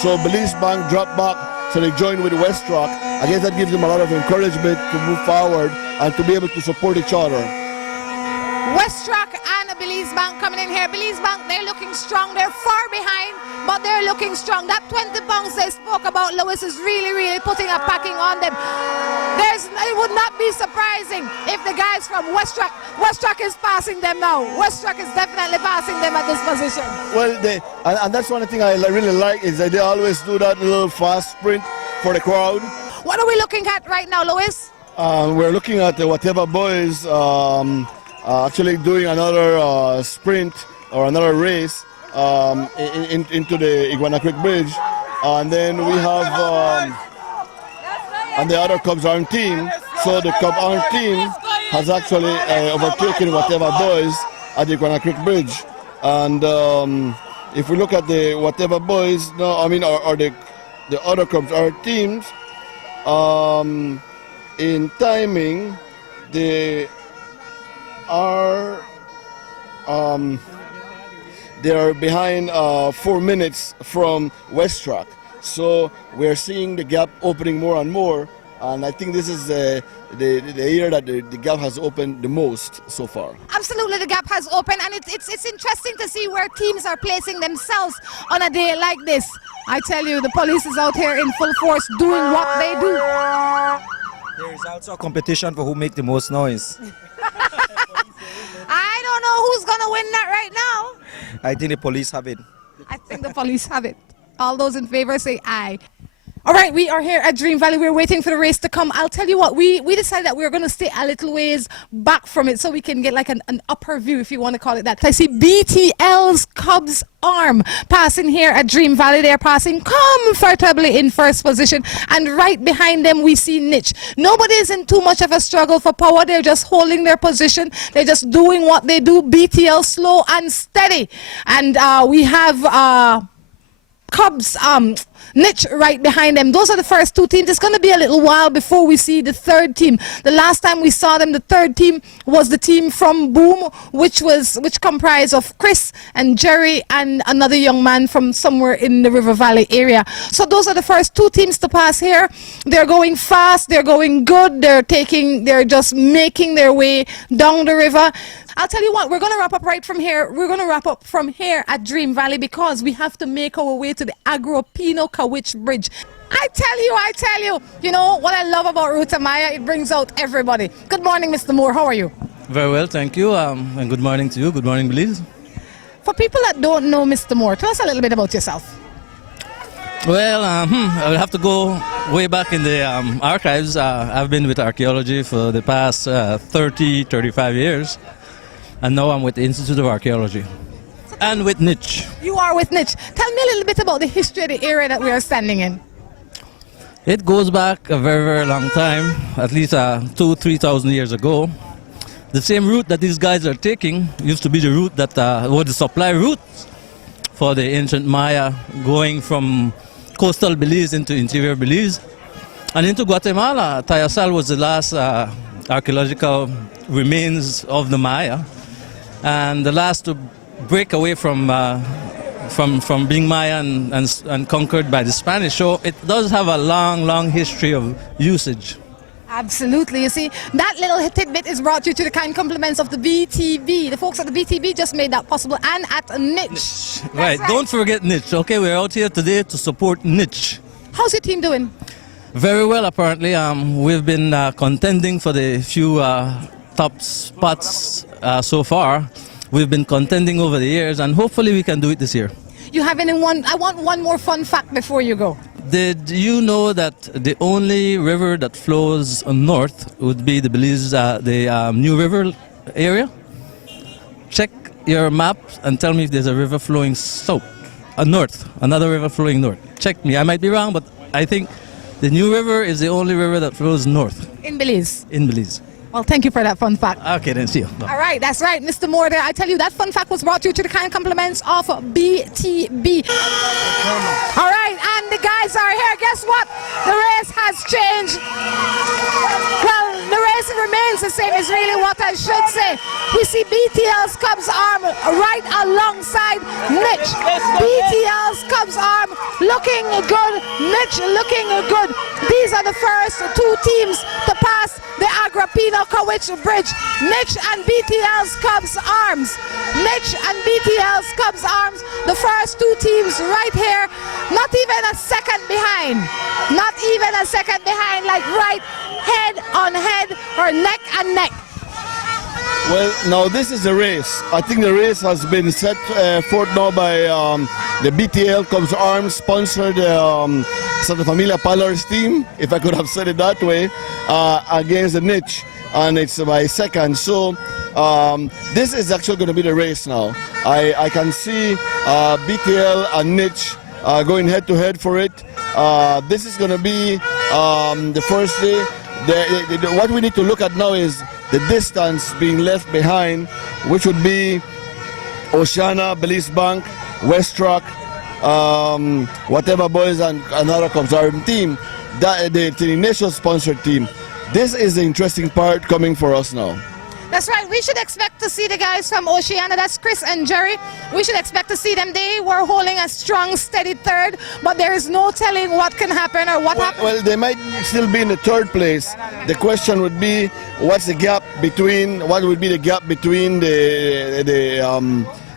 So Belize Bank dropped back. So they join with West Rock. I guess that gives them a lot of encouragement to move forward and to be able to support each other. West Rock and Belize Bank coming in here. Belize Bank, they're looking strong. They're far behind, but they're looking strong. That 20 pounds they spoke about, Lewis, is really putting a packing on them. It would not be surprising if the guys from West Rock is passing them now. West Rock is definitely passing them at this position. Well, and that's one thing I really like is that they always do that little fast sprint for the crowd. What are we looking at right now, Lewis? We're looking at the Whatever Boys actually doing another sprint or another race into the Iguana Creek Bridge. And then we have and the other Cubs Arm team. So the Cubs Arm team has actually overtaken Whatever Boys at the Iguana Creek Bridge. And if we look at the Whatever Boys, or the other Cubs Arm teams, in timing, they are behind 4 minutes from West Rock. So we're seeing the gap opening more and more, and I think this is the year that the gap has opened the most so far. Absolutely, the gap has opened, and it's interesting to see where teams are placing themselves on a day like this. I tell you, the police is out here in full force doing what they do. There is also a competition for who make the most noise. I don't know who's gonna win that right now. I think the police have it. I think the police have it. All those in favor say aye. All right, we are here at Dream Valley. We're waiting for the race to come. I'll tell you what, we decided that we were going to stay a little ways back from it so we can get like an upper view, if you want to call it that. I see BTL's Cubs Arm passing here at Dream Valley. They're passing comfortably in first position. And right behind them, we see Niche. Nobody is in too much of a struggle for power. They're just holding their position. They're just doing what they do. BTL slow and steady. And we have Cubs Niche right behind them. Those are the first two teams. It's going to be a little while before we see the third team. The last time we saw them, the third team was the team from Boom, which comprised of Chris and Jerry and another young man from somewhere in the River Valley area. So those are the first two teams to pass here. They're going fast. They're going good. They're just making their way down the river. I'll tell you what, we're going to wrap up right from here. We're going to wrap up from here at Dream Valley because we have to make our way to the Agropino Kawich Bridge. I tell you, you know what I love about Ruta Maya? It brings out everybody. Good morning, Mr. Moore. How are you? Very well, thank you. And good morning to you. Good morning, Belize. For people that don't know Mr. Moore, tell us a little bit about yourself. Well, I will have to go way back in the archives. I've been with archaeology for the past 35 years. And now I'm with the Institute of Archaeology and with Niche. You are with Niche. Tell me a little bit about the history of the area that we are standing in. It goes back a very, very long time, at least 2,000-3,000 years ago. The same route that these guys are taking used to be the route that was the supply route for the ancient Maya going from coastal Belize into interior Belize and into Guatemala. Tayasal was the last archaeological remains of the Maya. And the last to break away from being Maya and conquered by the Spanish. So it does have a long, long history of usage. Absolutely. You see, that little tidbit is brought to you to the kind compliments of the BTB. The folks at the BTB just made that possible, and at Niche. Right. Don't forget Niche. Okay, we're out here today to support Niche. How's your team doing? Very well, apparently. We've been contending for the few top spots so far. We've been contending over the years, and hopefully we can do it this year. You have anyone? I want one more fun fact before you go. Did you know that the only river that flows north would be the Belize, the New River area? Check your map and tell me if there's a river flowing south, north, another river flowing north. Check me. I might be wrong, but I think the New River is the only river that flows north. In Belize? In Belize. Well, thank you for that fun fact. Okay, then see you. Bye. All right, that's right, Mr. Moore there. I tell you, that fun fact was brought to you to the kind compliments of BTB. All right, and the guys are here. Guess what? The race has changed. Well, the race remains the same is really what I should say. We see BTL's Cubs Arm right alongside Niche. BTL's Cubs Arm looking good. Niche looking good. These are the first two teams to pass the Agropino Kawich Bridge. Niche and BTL's Cubs Arms. Niche and BTL's Cubs Arms. The first two teams right here. Not even a second behind. Not even a second behind, like right head on head or neck and neck. Well, now this is the race. I think the race has been set forth now by the BTL Cubs Arms sponsored Santa Familia Pallars team, if I could have said it that way, against the Niche, and it's by second. So this is actually going to be the race now. I can see BTL and Niche going head to head for it. This is going to be the first day. What we need to look at now is the distance being left behind, which would be Oceana, Belize Bank, West Rock, whatever boys and another Cubs Arm team, the initial sponsored team. This is the interesting part coming for us now. That's right. We should expect to see the guys from Oceana. That's Chris and Jerry. We should expect to see them. They were holding a strong, steady third, but there is no telling what can happen or what happens. Well, they might still be in the third place. The question would be, what's the gap between? What would be the gap between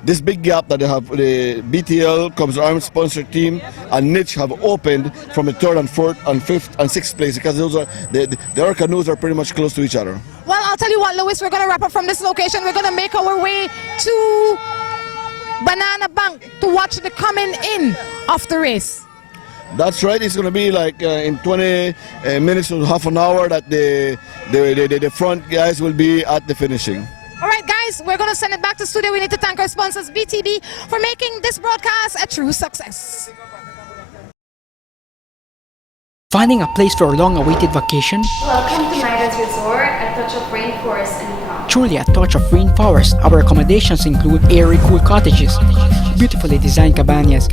this big gap that they have, the BTL Cubs Arms sponsored team and Niche have opened from the third and fourth and fifth and sixth place, because those are their canoes are pretty much close to each other. Well, I'll tell you what, Louis, we're going to wrap up from this location. We're going to make our way to Banana Bank to watch the coming in of the race. That's right. It's going to be like in 20 minutes to half an hour that the front guys will be at the finishing. All right, guys, we're going to send it back to studio. We need to thank our sponsors, BTB, for making this broadcast a true success. Finding a place for a long-awaited vacation? Welcome to Midas Resort, a touch of rainforest and calm. Truly a touch of rainforest. Our accommodations include airy, cool cottages, beautifully designed cabanas,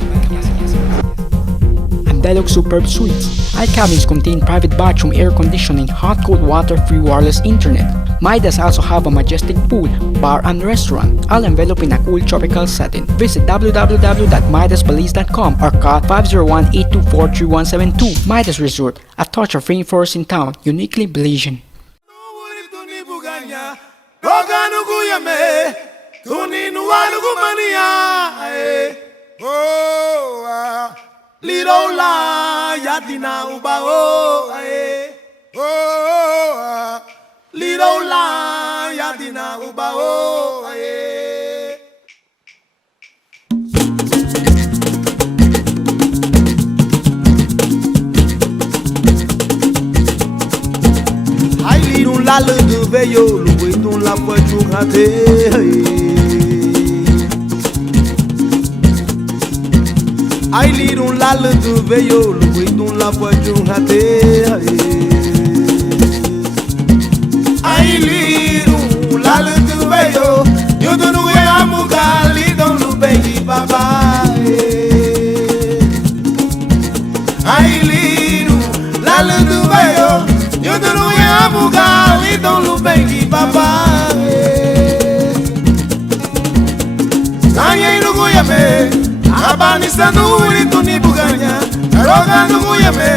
and deluxe superb suites. Our cabins contain private bathroom, air conditioning, hot cold water, free wireless internet. Midas also have a majestic pool, bar and restaurant, all enveloped in a cool tropical setting. Visit www.midasbelize.com or call 501-824-3172. Midas Resort, a touch of rainforest in town, uniquely Belizean. Lirola yatina ubao Lirola yatina ubao Ai liron la le de veyo lu ton la voiture raté Ai liron la le de veyo lu ton la voiture raté Ai liron la le de veyo yo don't know where I'm going don't look baby baba Ai liron la le de veyo yo don't know where I'm going don't look baby baba Anya irugo yame Abani sanuri tuni buganya Roga nugu yame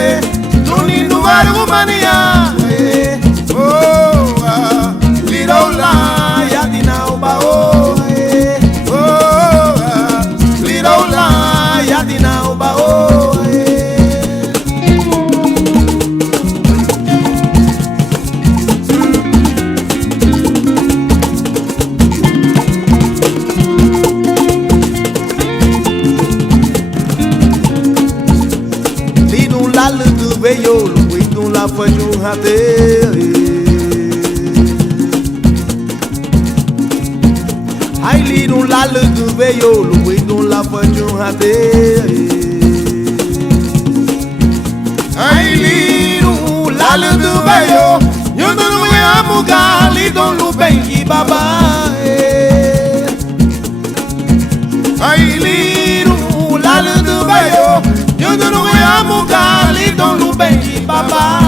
Tuni nuvaru gumania Oh Lirola Yadina uba oh Lirola Yadina uba oh Veio luindo la voiture raté Ai liron la le de veio luindo la voiture raté Ai liron la le de veio yo não me amo gali don lu benki baba Ai liron la le de veio yo não me amo gali don lu benki baba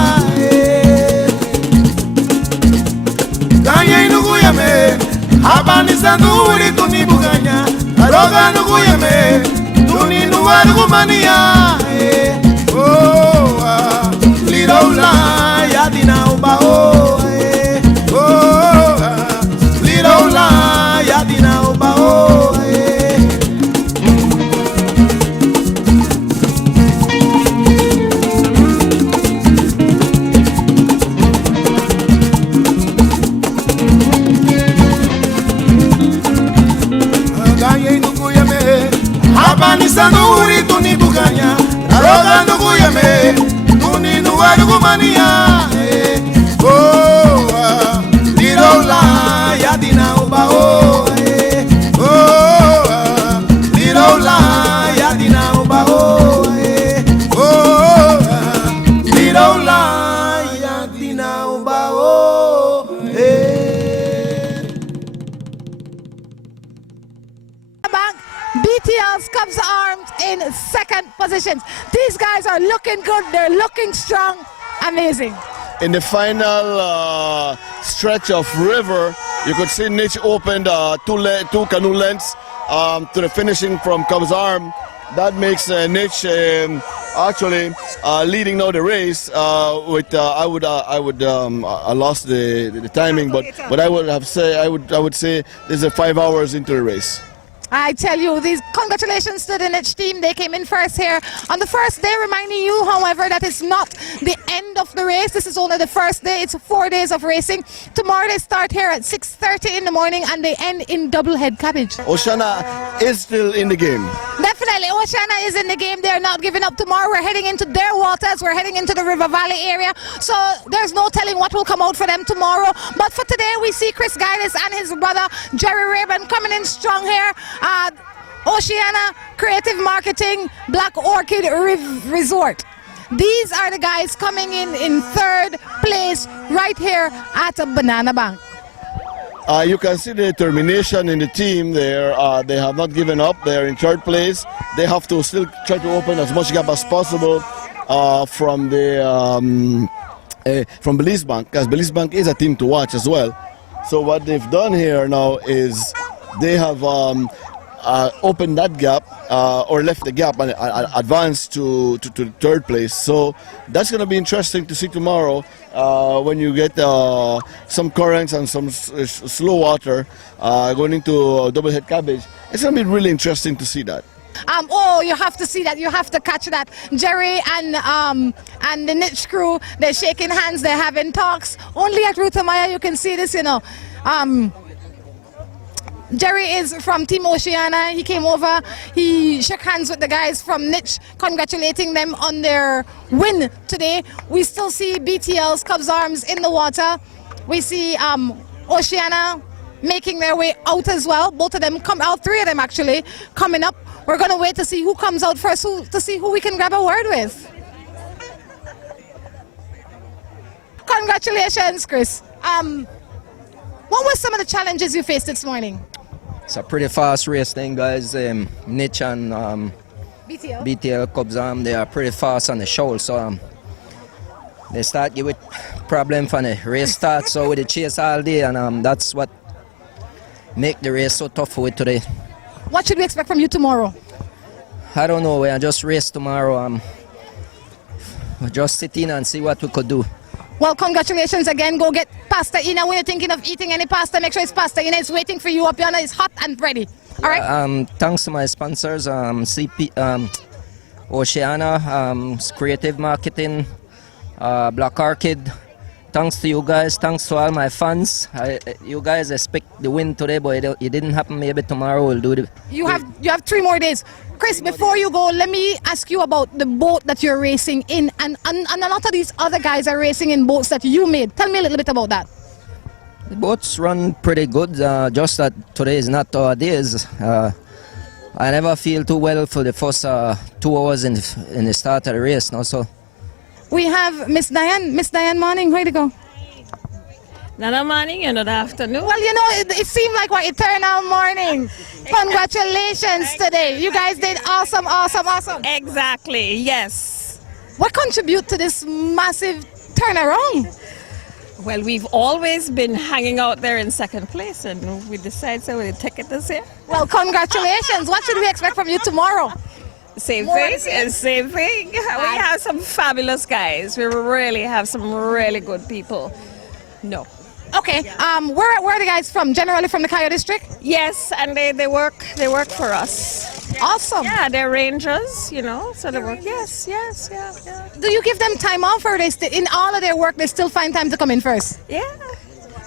Ganhei no Guiamé Abani sanuri tuni buganya Roga no Guiamé Tuni no argumania Oh Lirola Yadina uba oh Lirola Yadina uba oh Abani sanuri tuni buganya Roga no Guiamé Tuni no argumania Oh Lirola Yadina uba oh Lirola Yadina uba oh Lirola Yadina uba oh BTL's Cubs Armed in second position. These guys are looking good. They're looking strong. Amazing. In the final stretch of river, you could see Niche opened two canoe lengths to the finishing from Cubs Arm. That makes Niche actually leading now the race. With I lost the timing, but I would say this is 5 hours into the race. I tell you, these congratulations to the niche team. They came in first here on the first day, reminding you, however, that it's not the end of the race. This is only the first day. It's 4 days of racing. Tomorrow they start here at 6:30 in the morning and they end in Doublehead Cabbage. Oceana is still in the game. Definitely, Oceana is in the game. They're not giving up. Tomorrow we're heading into their waters. We're heading into the River Valley area. So there's no telling what will come out for them tomorrow. But for today, we see Chris Guides and his brother Jerry Rabin coming in strong here. Oceana Creative Marketing, Black Orchid Resort. These are the guys coming in third place right here at Banana Bank. You can see the determination in the team there. They have not given up. They're in third place. They have to still try to open as much gap as possible from Belize Bank, because Belize Bank is a team to watch as well. So what they've done here now is they have opened that gap or left the gap and advanced to the third place. So that's going to be interesting to see tomorrow when you get some currents and some slow water going into Doublehead Cabbage. It's going to be really interesting to see that. Oh, you have to see that. You have to catch that. Jerry and the niche crew, they're shaking hands. They're having talks. Only at Ruta Maya you can see this, you know. Jerry is from Team Oceana. He came over. He shook hands with the guys from niche, congratulating them on their win today. We still see BTL's Cubs Arms in the water. We see Oceana making their way out as well. Both of them come out, three of them actually coming up. We're going to wait to see who comes out first, to see who we can grab a word with. Congratulations, Chris. What were some of the challenges you faced this morning? It's a pretty fast race thing, guys. Niche and BTL Cubs Arm, they are pretty fast on the shoal, so they start you with problem from the race start, so with the chase all day, and that's what make the race so tough for it today. What should we expect from you tomorrow? I don't know. We'll just race tomorrow. We'll just sit in and see what we could do. Well, congratulations again. Go get pasta Ina. When you're thinking of eating any pasta, make sure it's pasta Ina. It's waiting for you up yonder. It's hot and ready. All right? Thanks to my sponsors, Oceana, Creative Marketing, Black Orchid. Thanks to you guys. Thanks to all my fans. You guys expect the win today, but it didn't happen. Maybe tomorrow we'll do it. You have 3 more days. Chris, before you go, let me ask you about the boat that you're racing in, and a lot of these other guys are racing in boats that you made. Tell me a little bit about that. The boats run pretty good, just that today is not our days. I never feel too well for the first 2 hours in the start of the race now, so. We have Miss Diane. Miss Diane, morning. Where to go? Not morning, and not afternoon. Well, you know, it seemed like what eternal morning. Congratulations today. You guys did awesome, awesome, awesome. Exactly, yes. What contribute to this massive turnaround? Well, we've always been hanging out there in second place, and we decided so we'll take it this year. Well, congratulations. What should we expect from you tomorrow? Same thing, same thing. We have some fabulous guys. We really have some really good people. No. Okay, where are the guys from? Generally from the Cayo district? Yes, and they work for us. Awesome. Yeah, they're rangers, you know, so they work. Yes. Do you give them time off, or they in all of their work they still find time to come in first? Yeah.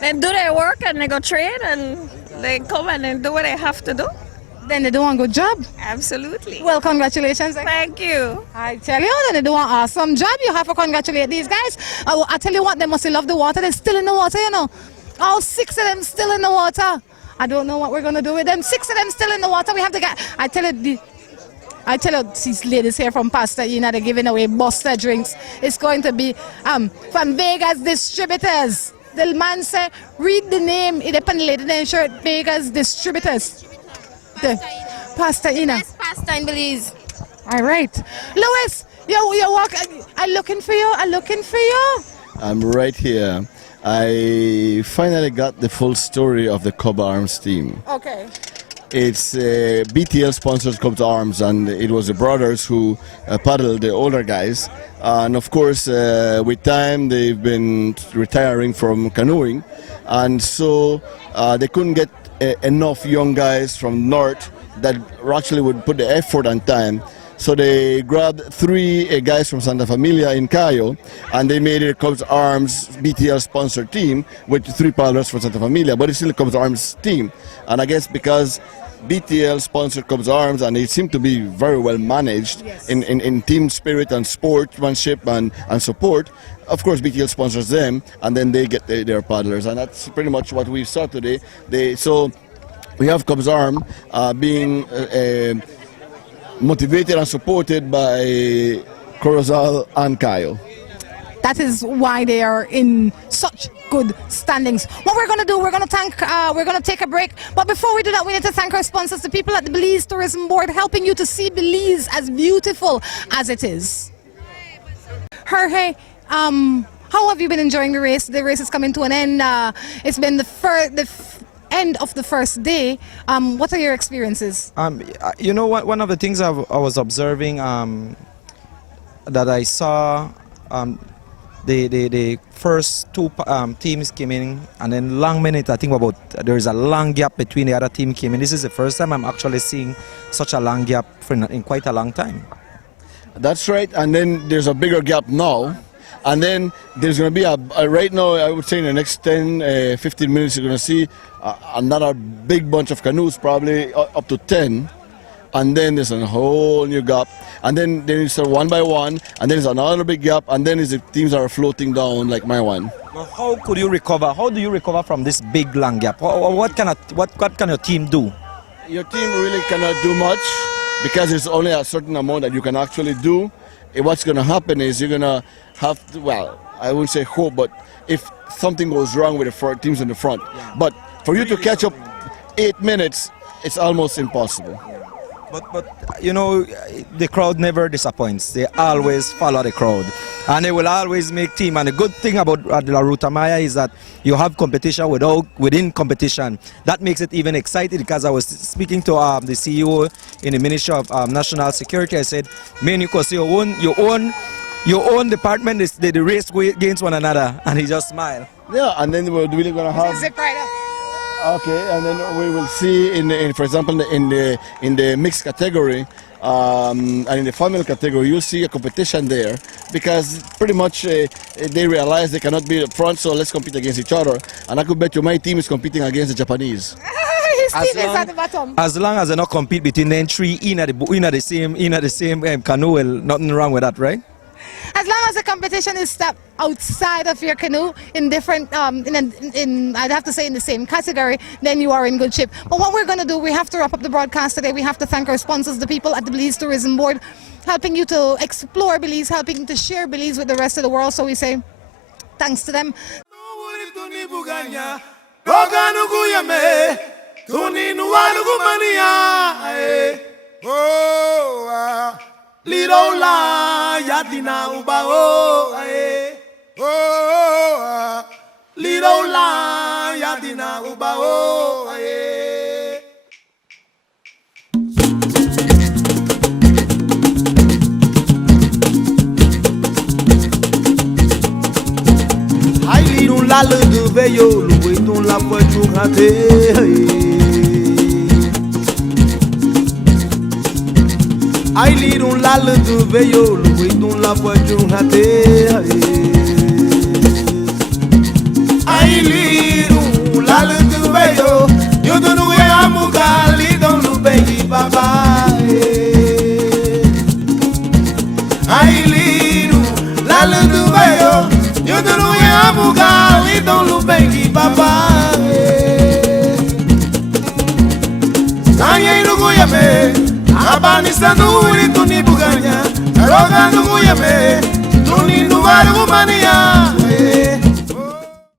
They do their work and they go train and they come and they do what they have to do. Then they do a good job. Absolutely. Well, congratulations. Thank you. I tell you, they do an awesome job. You have to congratulate these guys. I tell you what, they must love the water. They're still in the water, you know. All 6 of them still in the water. I don't know what we're going to do with them. 6 of them still in the water. We have to get, I tell you, these ladies here from Pasta Ina, they're giving away Buster drinks. It's going to be from Vegas Distributors. The man say, read the name. It depends on the lady name shirt. Vegas Distributors. Pasta Ina. Best pasta in Belize. All right. Louis, you walk. I'm looking for you. I'm right here. I finally got the full story of the Cub Arms team. Okay. It's BTL sponsors Cubs Arms, and it was the brothers who paddled the older guys. And of course, with time, they've been retiring from canoeing, and so they couldn't get enough young guys from north that actually would put the effort and time. So they grabbed 3 guys from Santa Familia in Cayo, and they made it a Cubs Arms BTL sponsored team with 3 paddlers from Santa Familia, but it's still a Cubs Arms team. And I guess because BTL sponsored Cubs Arms, and they seem to be very well managed in team spirit and sportsmanship and support. Of course, BTL sponsors them, and then they get their paddlers, and that's pretty much what we saw today. So we have Cubs Arm being motivated and supported by Corozal and Cayo. That is why they are in such good standings. What we're going to do, we're going to take a break. But before we do that, we need to thank our sponsors, the people at the Belize Tourism Board, helping you to see Belize as beautiful as it is. Jorge, how have you been enjoying the race? The race is coming to an end. It's been the end of the first day. What are your experiences? You know what? One of the things I was observing that I saw. The first 2 teams came in, and then long minute, I think there is a long gap between the other team came in. This is the first time I'm actually seeing such a long gap in quite a long time. That's right, and then there's a bigger gap now, and then there's going to be right now, I would say in the next 10, 15 minutes, you're going to see another big bunch of canoes, probably up to 10. And then there's a whole new gap, and then it's one by one, and then there's another big gap, and then the teams are floating down like my one. Well, how could you recover? How do you recover from this big long gap? What can your team do? Your team really cannot do much because there's only a certain amount that you can actually do. What's going to happen is you're going to have to, well, I wouldn't say hope, but if something goes wrong with the teams in the front. But for you to catch up 8 minutes, it's almost impossible. But you know, the crowd never disappoints. They always follow the crowd, and they will always make team. And the good thing about La Ruta Maya is that you have competition within competition. That makes it even exciting, because I was speaking to the CEO in the Ministry of National Security. I said, man, because your own department is the race against one another, and he just smiled. Yeah, and then we're really going to have. Zip right up. Okay, and then we will see for example, in the mixed category and in the family category, you'll see a competition there, because pretty much they realize they cannot be up front, so let's compete against each other. And I could bet you my team is competing against the Japanese. His team is at the bottom. As long as they not compete between them 3 in the same canoe, well, nothing wrong with that, right? As long as the competition is stepped outside of your canoe in different, I'd have to say in the same category, then you are in good shape. But what we're going to do, we have to wrap up the broadcast today. We have to thank our sponsors, the people at the Belize Tourism Board, helping you to explore Belize, helping to share Belize with the rest of the world. So we say thanks to them. Lirola yatina ubao ae oh lirola yatina ubao ae Ai lirola le de veyo lu weton la voiture raté Ai liron la le de veyo lu weton la voiture raté Ai liron la le de veyo yo de nous ya mugali dans le pays papa Ai liron la le de veyo yo de nous ya mugali dans le pays papa Ai no goyame Abanista nuri tuni buganya, roga nuyame, tuni nuvaru mania.